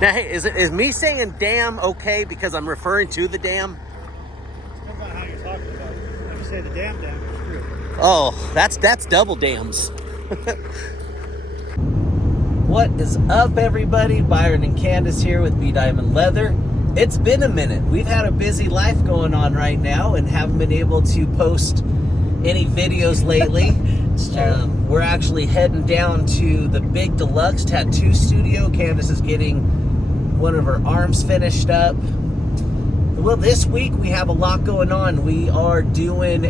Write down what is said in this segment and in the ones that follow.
Now, hey, is me saying damn okay because I'm referring to the dam? Depends on how you're talking about it. If you say the dam, it's true. Oh, that's double dams. What is up, everybody? Byron and Candace here with B Diamond Leather. It's been a minute. We've had a busy life going on right now and haven't been able to post any videos lately. We're actually heading down to the Big Deluxe tattoo studio. Candace is getting one of her arms finished up. Well, this week we have a lot going on. We are doing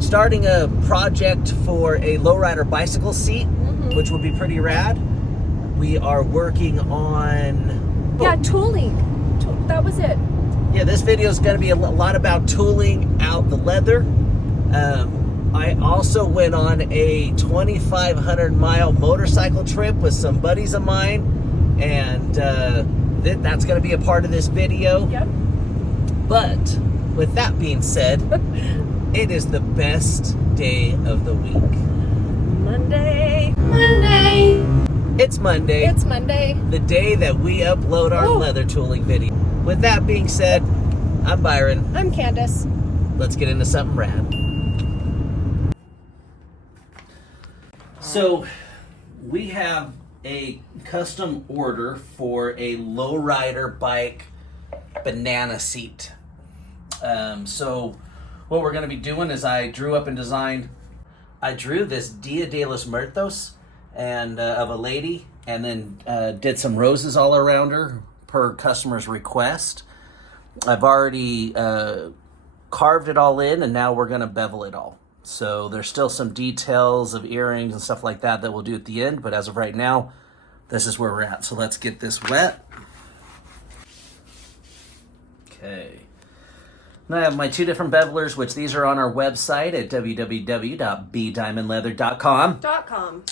starting a project for a Lowrider bicycle seat, which would be pretty rad. We are working on... Yeah, tooling. That was it. Yeah, this video is going to be a lot about tooling out the leather. I also went on a 2,500 mile motorcycle trip with some buddies of mine, and that's going to be a part of this video. Yep. But with that being said, it is the best day of the week. Monday. It's Monday. It's Monday. The day that we upload our leather tooling video. With that being said, I'm Byron. I'm Candace. Let's get into something rad. So, we have a custom order for a Lowrider bike banana seat. So, what we're going to be doing is I drew this Dia de los Muertos and of a lady, and then did some roses all around her per customer's request. I've already carved it all in, and now we're going to bevel it all. So there's still some details of earrings and stuff like that we'll do at the end, but as of right now, this is where we're at. So let's get this wet. Okay. Now I have my two different bevelers, which these are on our website at www.bdiamondleather.com.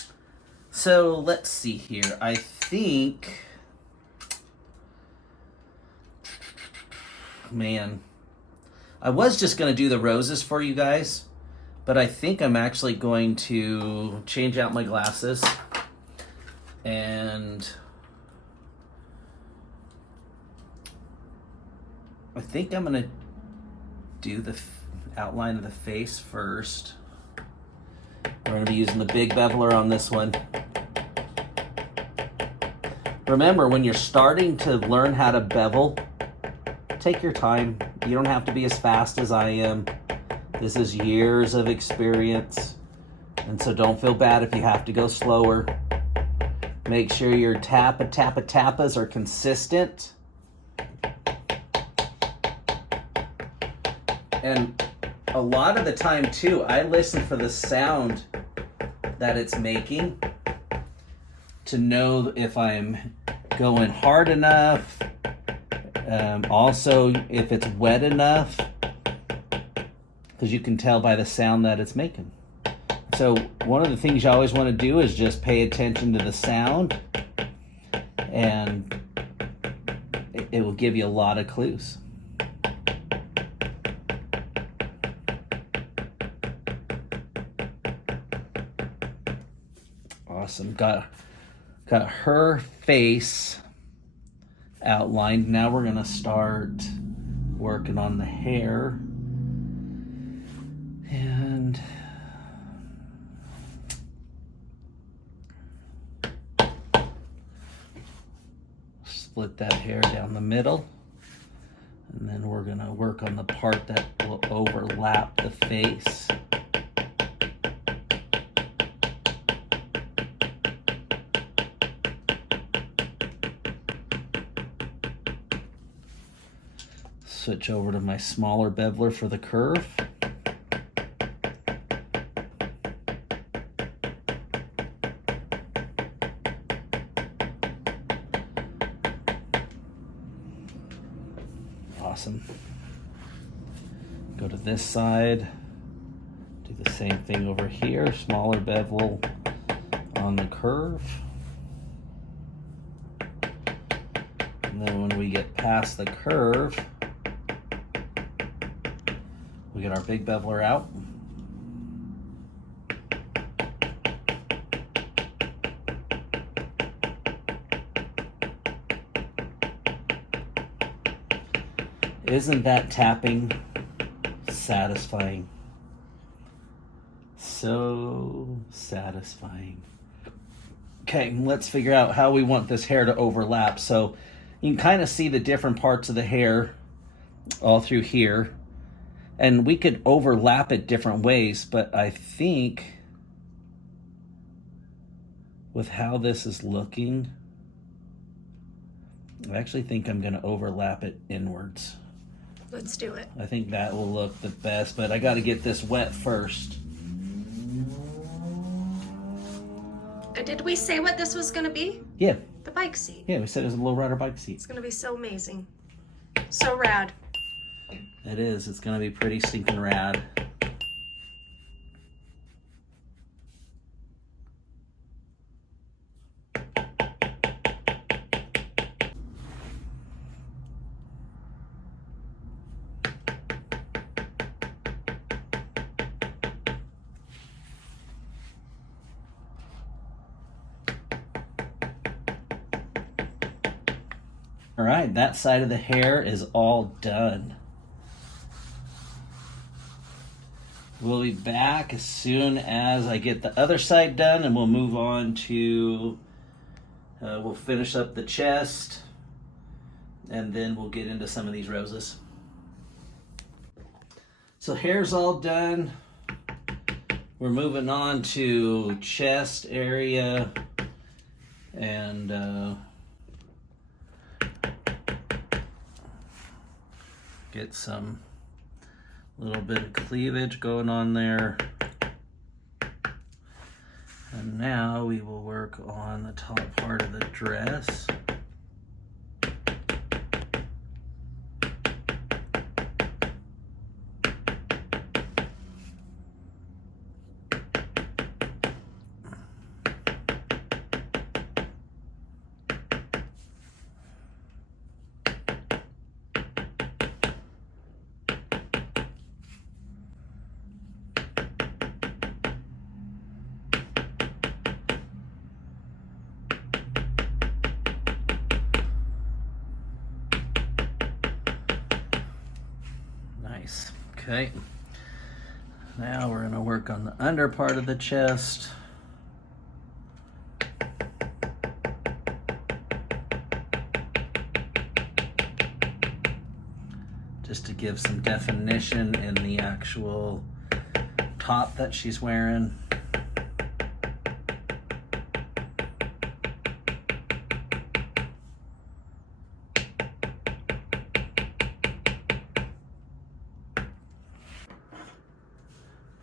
So let's see here. I think, man, I was just going to do the roses for you guys, but I think I'm actually going to change out my glasses and I think I'm going to do the outline of the face first. We're going to be using the big beveler on this one. Remember, when you're starting to learn how to bevel, take your time. You don't have to be as fast as I am. This is years of experience, and so don't feel bad if you have to go slower. Make sure your tapas are consistent. And a lot of the time too, I listen for the sound that it's making to know if I'm going hard enough, also if it's wet enough, because you can tell by the sound that it's making. So one of the things you always want to do is just pay attention to the sound, and it will give you a lot of clues. Awesome. Got her face outlined. Now we're gonna start working on the hair. And split that hair down the middle. And then we're gonna work on the part that will overlap the face. Switch over to my smaller beveler for the curve. Awesome. Go to this side. Do the same thing over here. Smaller bevel on the curve. And then when we get past the curve, we get our big beveler out. Isn't that tapping satisfying? So satisfying. Okay, let's figure out how we want this hair to overlap. So you can kind of see the different parts of the hair all through here. And we could overlap it different ways, but I think with how this is looking, I actually think I'm gonna overlap it inwards. Let's do it. I think that will look the best, but I gotta get this wet first. Did we say what this was gonna be? Yeah, The bike seat. yeah, we said it was a Lowrider bike seat. It's gonna be so amazing. So rad. It is, it's gonna be pretty stinking rad. All right, that side of the hair is all done. We'll be back as soon as I get the other side done, and we'll move on to, we'll finish up the chest, and then we'll get into some of these roses. So hair's all done. We're moving on to chest area, and get some little bit of cleavage going on there. And now we will work on the top part of the dress. Nice. Okay. Now we're going to work on the under part of the chest. Just to give some definition in the actual top that she's wearing.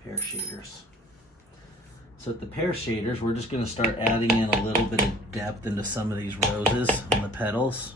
Pear shaders. So with the pear shaders, we're just going to start adding in a little bit of depth into some of these roses on the petals.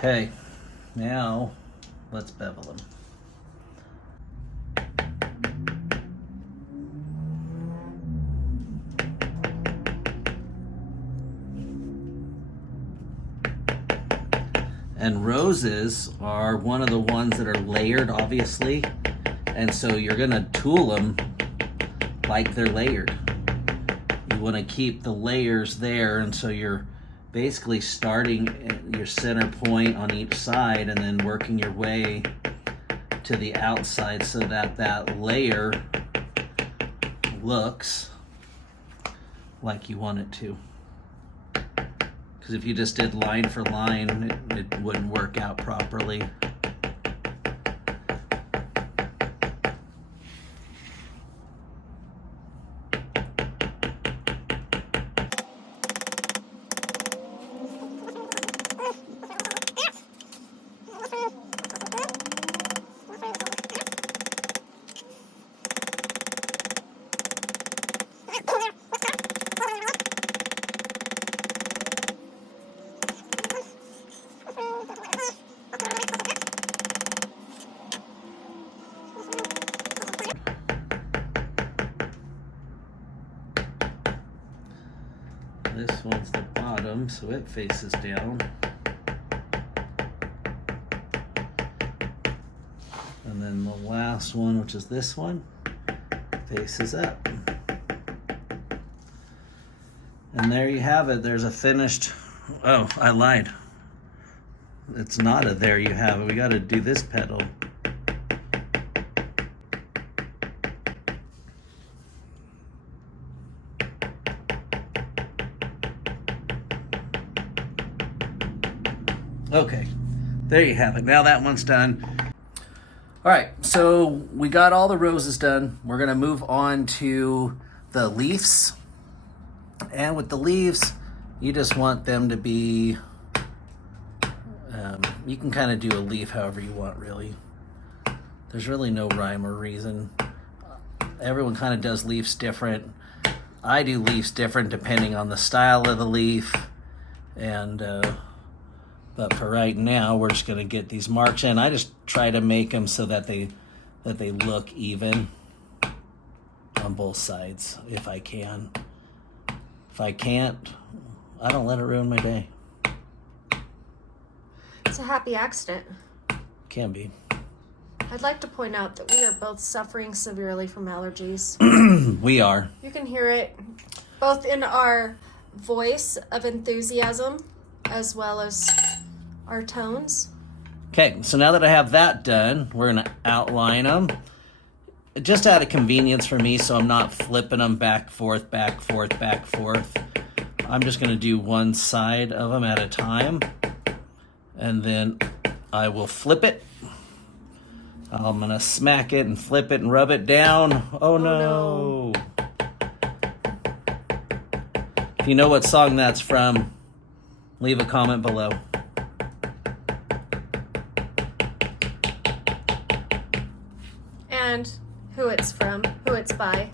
Okay, now let's bevel them. And roses are one of the ones that are layered, obviously, and so you're gonna tool them like they're layered. You wanna keep the layers there, and so you're basically starting at your center point on each side and then working your way to the outside so that that layer looks like you want it to. because if you just did line for line, it wouldn't work out properly. This one's the bottom, so it faces down. And then the last one, which is this one, faces up. And there you have it. There's a finished, oh, I lied. It's not a there you have it. We got to do this pedal. Okay, there you have it. Now that one's done. All right, so we got all the roses done. We're gonna move on to the leaves. And with the leaves, you just want them to be, you can kind of do a leaf however you want, really. There's really no rhyme or reason. Everyone kind of does leaves different. I do leaves different depending on the style of the leaf. And, but for right now, we're just gonna get these marks in. I just try to make them so that they look even on both sides if I can. If I can't, I don't let it ruin my day. It's a happy accident. Can be. I'd like to point out that we are both suffering severely from allergies. We are. You can hear it both in our voice of enthusiasm as well as our tones. Okay, so now that I have that done, we're gonna outline them. Just out of convenience for me, so I'm not flipping them back, forth, back, forth, back, forth. I'm just gonna do one side of them at a time. And then I will flip it. I'm gonna smack it and flip it and rub it down. Oh no. If you know what song that's from, leave a comment below. And who it's from, who it's by.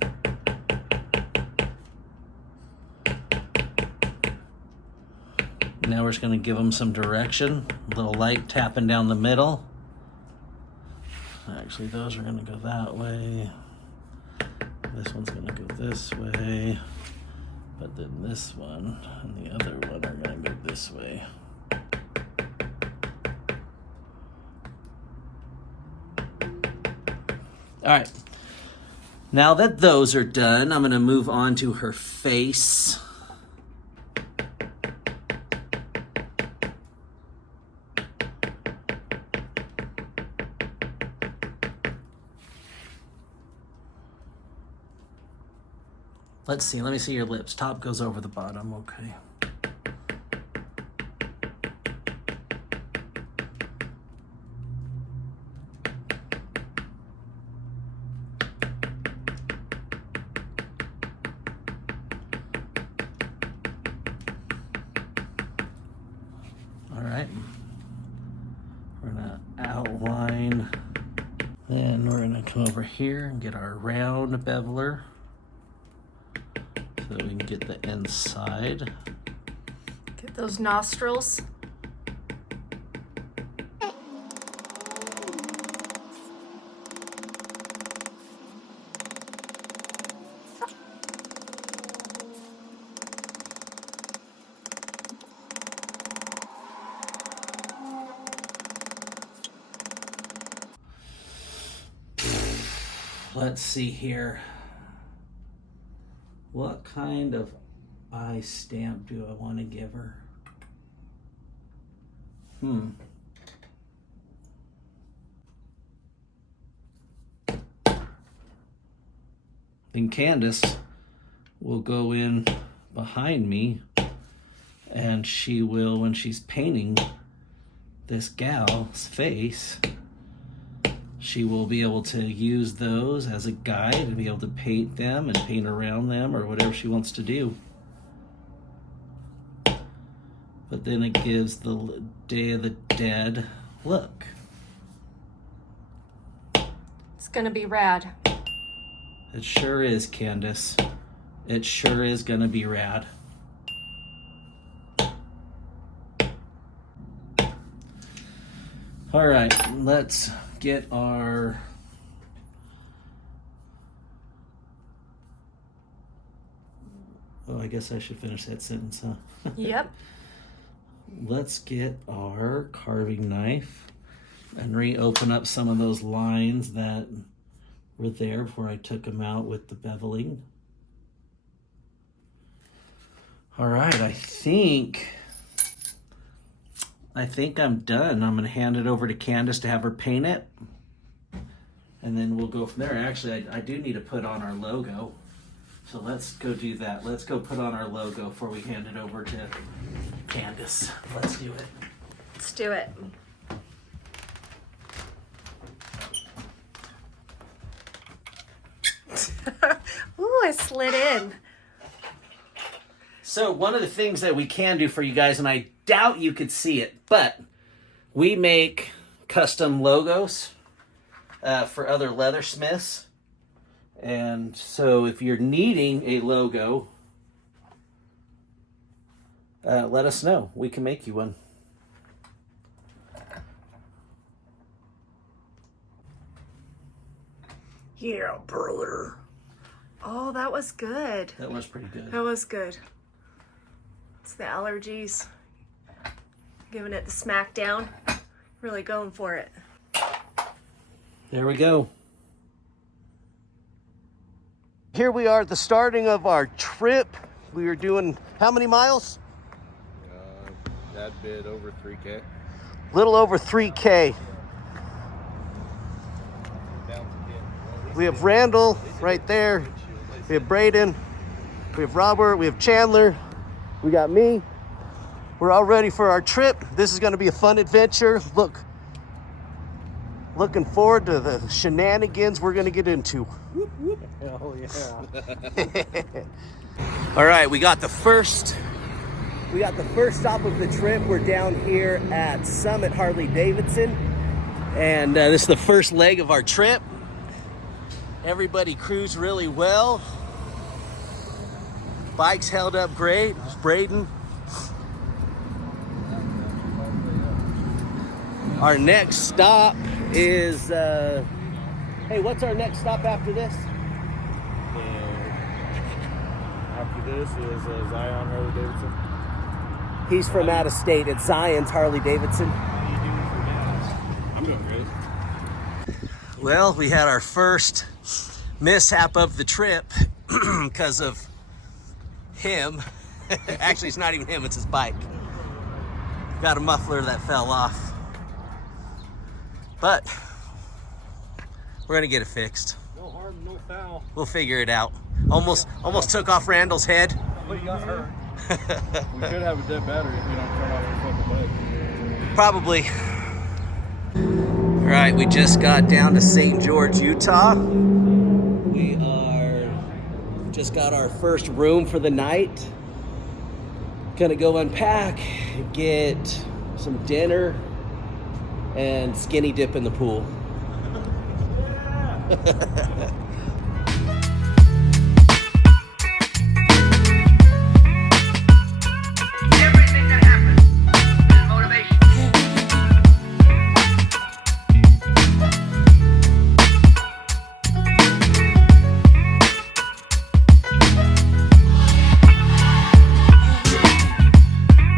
Now we're just going to give them some direction. A little light tapping down the middle. Actually, those are going to go that way. This one's going to go this way. But then this one and the other one are going to go this way. All right. Now that those are done, I'm going to move on to her face. Let's see. Let me see your lips. Top goes over the bottom. Okay. All right. We're gonna outline. Then we're gonna come over here and get our round beveler, so that we can get the inside. Get those nostrils. Let's see here. What kind of eye stamp do I want to give her? Then Candace will go in behind me And she will, when she's painting this gal's face, she will be able to use those as a guide and be able to paint them and paint around them or whatever she wants to do. But then it gives the Day of the Dead look. It's gonna be rad. It sure is, Candace. It sure is gonna be rad. All right, let's get our I guess I should finish that sentence, huh? Yep. Let's get our carving knife and reopen up some of those lines that were there before I took them out with the beveling. All right, I think I'm done. I'm gonna hand it over to Candace to have her paint it. And then we'll go from there. Actually, I do need to put on our logo. So let's go do that. Let's go put on our logo before we hand it over to Candace. Let's do it. Let's do it. Ooh, I slid in. So one of the things that we can do for you guys, and I doubt you could see it, but we make custom logos for other leathersmiths. And so if you're needing a logo, let us know. We can make you one. Yeah, brother. Oh, that was good. That was pretty good. That was good. It's the allergies. Giving it the smackdown. Really going for it. There we go. Here we are at the starting of our trip. We are doing how many miles? That bit over 3K. Little over 3K. We have Randall right there. We have Braden. We have Robert. We have Chandler. We got me. We're all ready for our trip. This is going to be a fun adventure. Looking forward to the shenanigans we're going to get into. Hell yeah. All right, we got the first stop of the trip. We're down here at Summit Harley-Davidson, and this is the first leg of our trip. Everybody cruised really well. Bikes held up great. It was Braden. Our next stop is, hey, what's our next stop after this? After this is Zion Harley-Davidson. He's from out of state. It's Zion's Harley-Davidson. How you doing for gas? I'm doing great. Well, we had our first mishap of the trip because of him. Actually, it's not even him, it's his bike. Got a muffler that fell off. But we're gonna get it fixed. No harm, no foul. We'll figure it out. Almost took off Randall's head. We got hurt. We should have a dead battery if we don't turn off our fucking bike. Probably. All right, we just got down to St. George, Utah. We just got our first room for the night. Gonna go unpack, get some dinner, and skinny dip in the pool. Everything that happens is motivation.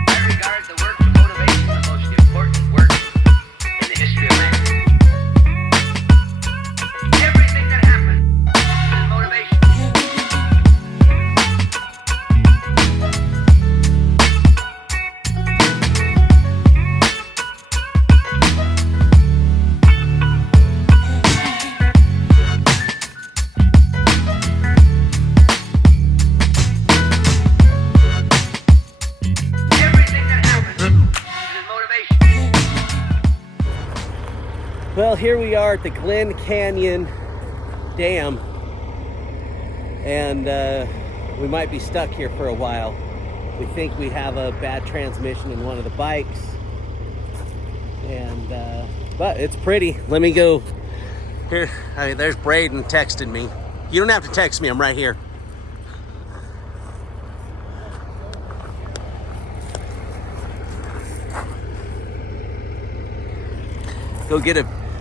I regard the work of motivation the most important work in the history of man. Everything that happens Well, here we are at the Glen Canyon Dam, and we might be stuck here for a while. We think we have a bad transmission in one of the bikes, and but it's pretty. Let me go here. There's Braden texting me. You don't have to text me, I'm right here.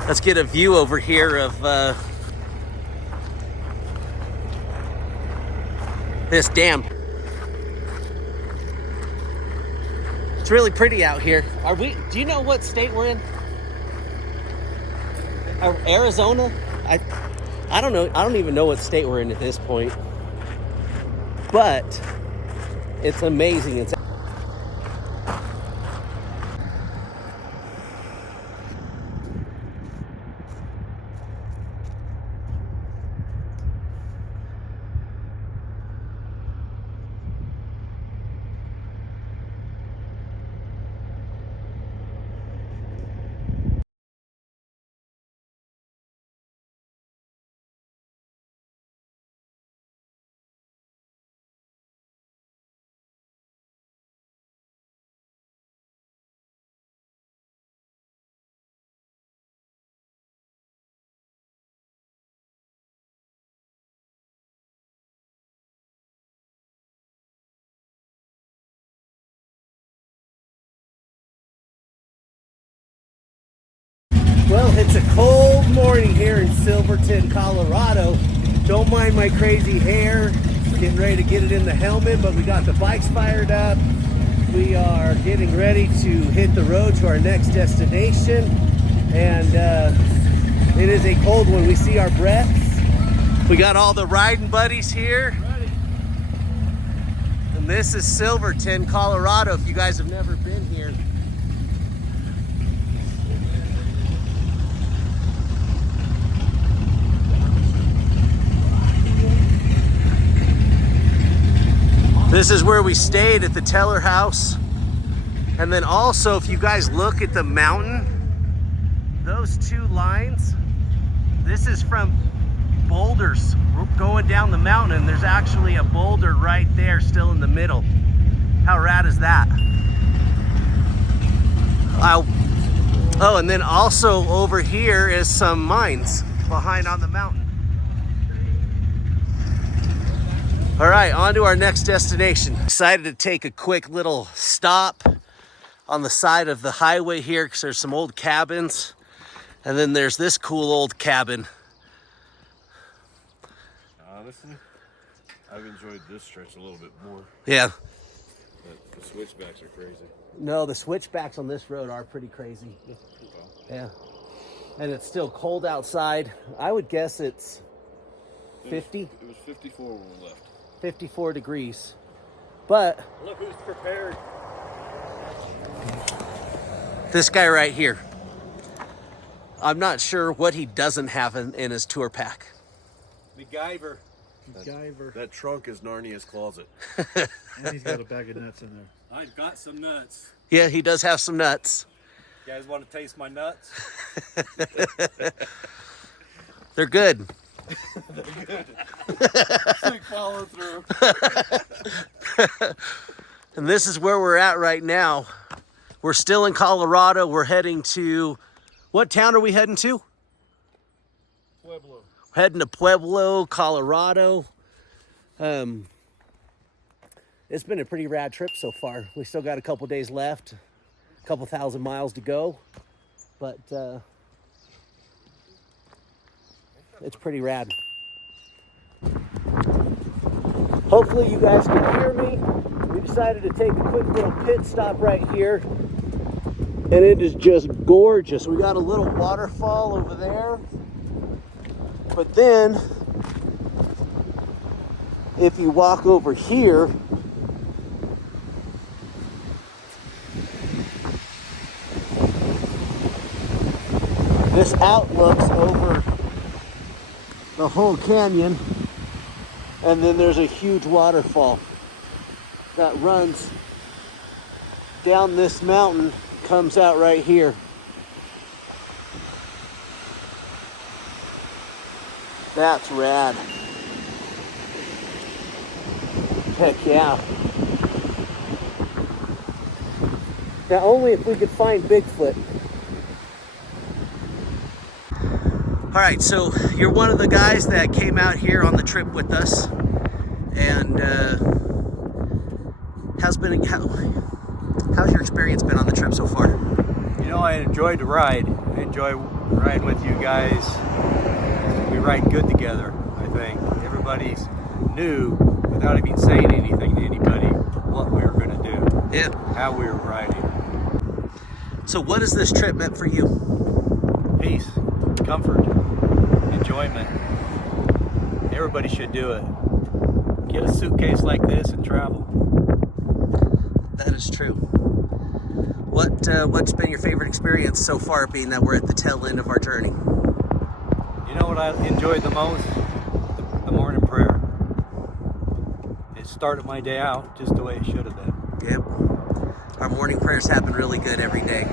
Let's get a view over here of this dam. It's really pretty out here. Do you know what state we're in? Arizona? I don't know. I don't even know what state we're in at this point. But it's amazing. It's well, it's a cold morning here in Silverton, Colorado. Don't mind my crazy hair. Getting ready to get it in the helmet, but we got the bikes fired up. We are getting ready to hit the road to our next destination. And it is a cold one. We see our breaths. We got all the riding buddies here. And this is Silverton, Colorado, if you guys have never been here. This is where we stayed at the Teller House. And then also, if you guys look at the mountain, those two lines, this is from boulders. We're going down the mountain and there's actually a boulder right there still in the middle. How rad is that? Oh, and then also over here is some mines behind on the mountain. All right, on to our next destination. Decided to take a quick little stop on the side of the highway here because there's some old cabins. And then there's this cool old cabin. Honestly, I've enjoyed this stretch a little bit more. Yeah. But the switchbacks are crazy. No, the switchbacks on this road are pretty crazy. Yeah. And it's still cold outside. I would guess it's 50. It was 54 when we left. 54 degrees. But Look who's prepared. this guy right here, I'm not sure what he doesn't have in his tour pack. MacGyver. That trunk is Narnia's closet. And he's got a bag of nuts in there. I've got some nuts. Yeah, he does have some nuts. You guys want to taste my nuts? They're good. Big follow through. And this is where we're at right now. We're still in Colorado. We're heading to, what town are we heading to? Pueblo. We're heading to Pueblo, Colorado. It's been a pretty rad trip so far. We still got a couple days left, a couple thousand miles to go, but it's pretty rad. Hopefully you guys can hear me. We decided to take a quick little pit stop right here, and it is just gorgeous. We got a little waterfall over there, but then if you walk over here, this outlooks over the whole canyon, and then there's a huge waterfall that runs down this mountain, comes out right here. That's rad. Heck yeah. Now only if we could find Bigfoot. All right, so you're one of the guys that came out here on the trip with us, and how's your experience been on the trip so far? You know, I enjoyed the ride. I enjoy riding with you guys. We ride good together, I think. Everybody knew, without even saying anything to anybody, what we were going to do. Yeah. How we were riding. So what has this trip meant for you? Peace, comfort, enjoyment. Everybody should do it. Get a suitcase like this and travel. That is true. What's been your favorite experience so far, being that we're at the tail end of our journey? You know what I enjoyed the most? The morning prayer. It started my day out just the way it should have been. Yep. Our morning prayers happen really good every day.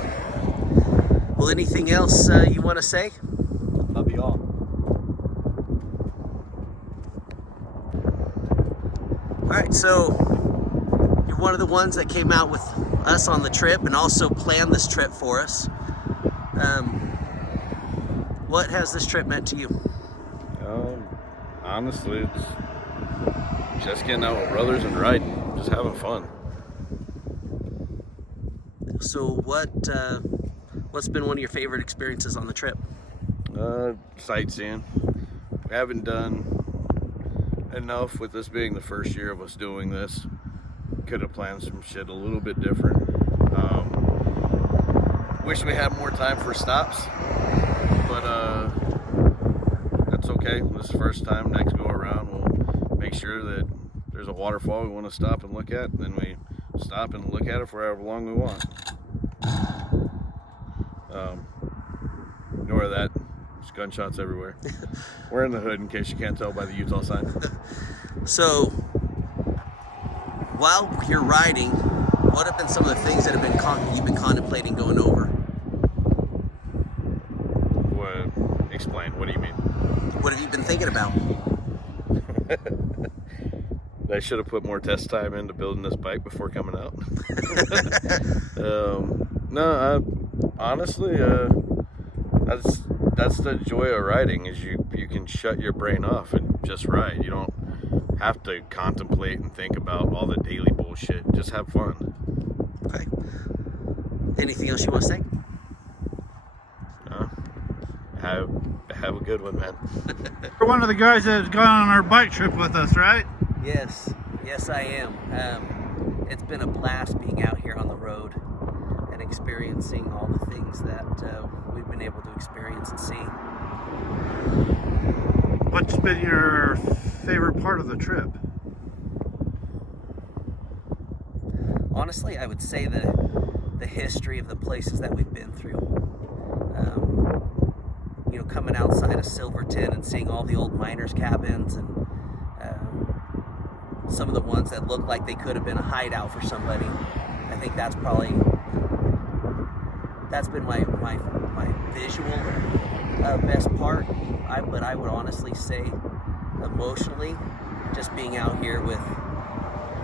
Well, anything else you want to say? Love you all. All right, so you're one of the ones that came out with us on the trip and also planned this trip for us. What has this trip meant to you? Honestly, it's just getting out with brothers and riding, just having fun. So what's been one of your favorite experiences on the trip? Sightseeing. We haven't done enough with this being the first year of us doing this. Could have planned some shit a little bit different. Wish we had more time for stops, but that's okay. This is the first time. Next go around, we'll make sure that there's a waterfall we want to stop and look at, and then we stop and look at it for however long we want. Ignore that. There's gunshots everywhere. We're in the hood in case you can't tell by the Utah sign. So, while you're riding, what have been some of the things that have been you've been contemplating going over? What? Explain. What do you mean? What have you been thinking about? I should have put more test time into building this bike before coming out. Honestly, that's the joy of riding, is you can shut your brain off and just ride. You don't have to contemplate and think about all the daily bullshit. Just have fun. Okay. Anything else you want to say? Have a good one, man. You're one of the guys that has gone on our bike trip with us, right? Yes, I am. It's been a blast being out here on the road and experiencing all the things that we've been able to experience and see. What's been your favorite part of the trip? Honestly, I would say the history of the places that we've been through. Coming outside of Silverton and seeing all the old miners' cabins and some of the ones that look like they could have been a hideout for somebody. I think that's been my visual best part. But I would honestly say, emotionally, just being out here with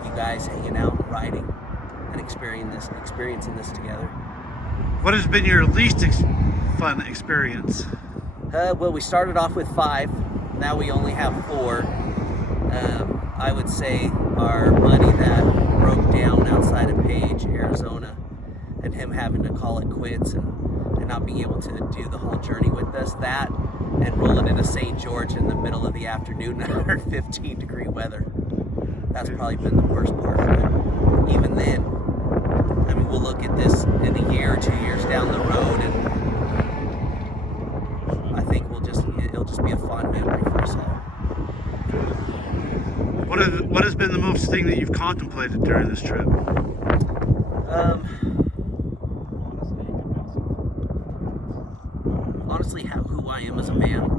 you guys, hanging out, riding, and experiencing this together. What has been your least fun experience? Well, we started off with 5. Now we only have 4. I would say our buddy that broke down outside of 𝐂𝐥𝐞𝐚, Arizona, and him having to call it quits and not being able to do the whole journey with us, that and rolling into St. George in the middle of the afternoon under 15-degree weather. That's probably been the worst part. But even then, I mean, we'll look at this in a year or 2 years down the road, and I think it'll just be a fond memory for us all. What has been the most thing that you've contemplated during this trip? Honestly, who I am as a man,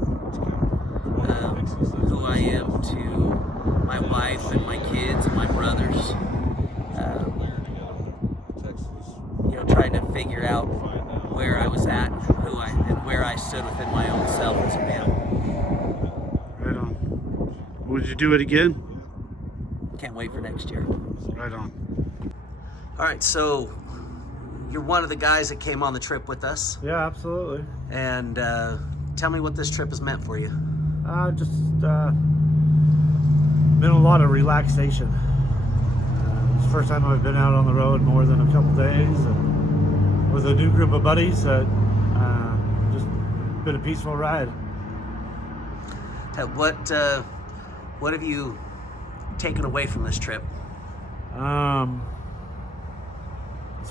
who I am to my wife and my kids and my brothers. Trying to figure out where I was at, and where I stood within my own self as a man. Would you do it again? Can't wait for next year. Right on. All right, so you're one of the guys that came on the trip with us. Yeah, absolutely. And tell me what this trip has meant for you. Just been a lot of relaxation. It's the first time I've been out on the road more than a couple days, and with a new group of buddies. Just been a peaceful ride. What have you taken away from this trip? As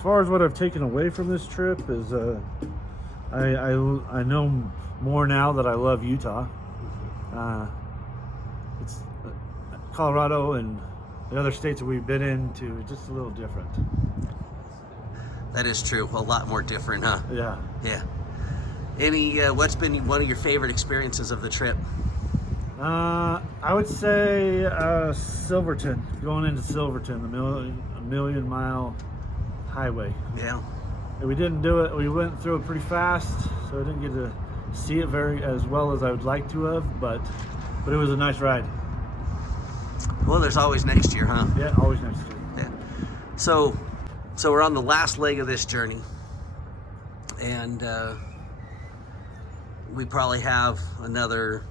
far as what I've taken away from this trip is, I know more now that I love Utah. It's Colorado and the other states that we've been into, just a little different. That is true. A lot more different, huh? Yeah. Yeah. What's been one of your favorite experiences of the trip? I would say Silverton, going into Silverton, a million mile highway. Yeah. And we didn't do it. We went through it pretty fast, so I didn't get to see it very as well as I would like to have, but it was a nice ride. Well, there's always next year, huh? Yeah, always next year. Yeah. So we're on the last leg of this journey, and we probably have another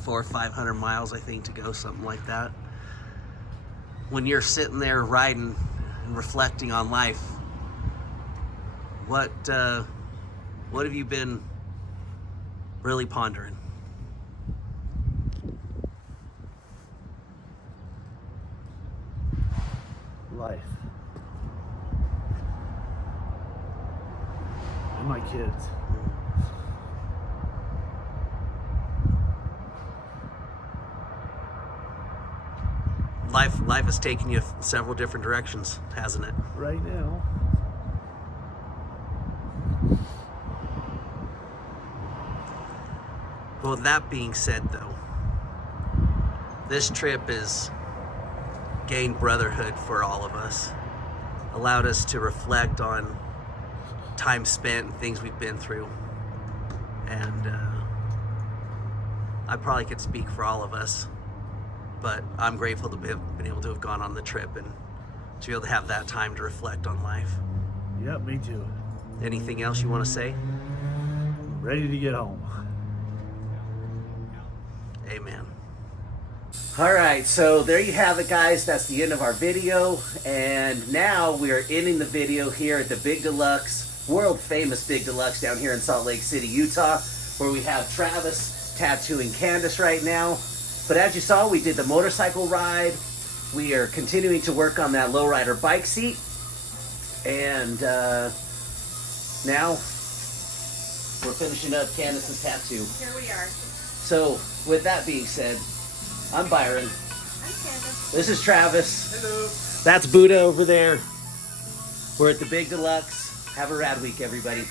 400 or 500 miles, I think, to go, something like that. When you're sitting there riding and reflecting on life, what have you been really pondering? Life. And my kids. Life has taken you several different directions, hasn't it? Right now. Well, with that being said, though, this trip has gained brotherhood for all of us, allowed us to reflect on time spent and things we've been through, and I probably could speak for all of us, but I'm grateful to have been able to have gone on the trip and to be able to have that time to reflect on life. Yep, me too. Anything else you want to say? Ready to get home. Amen. All right, so there you have it, guys. That's the end of our video, and now we are ending the video here at the Big Deluxe, world famous Big Deluxe down here in Salt Lake City, Utah, where we have Travis tattooing Candace right now. But as you saw, we did the motorcycle ride. We are continuing to work on that Lowrider bike seat, and now we're finishing up Candace's tattoo. Here we are. So, with that being said, I'm Byron. I'm Candace. This is Travis. Hello. That's Buddha over there. We're at the Big Deluxe. Have a rad week, everybody.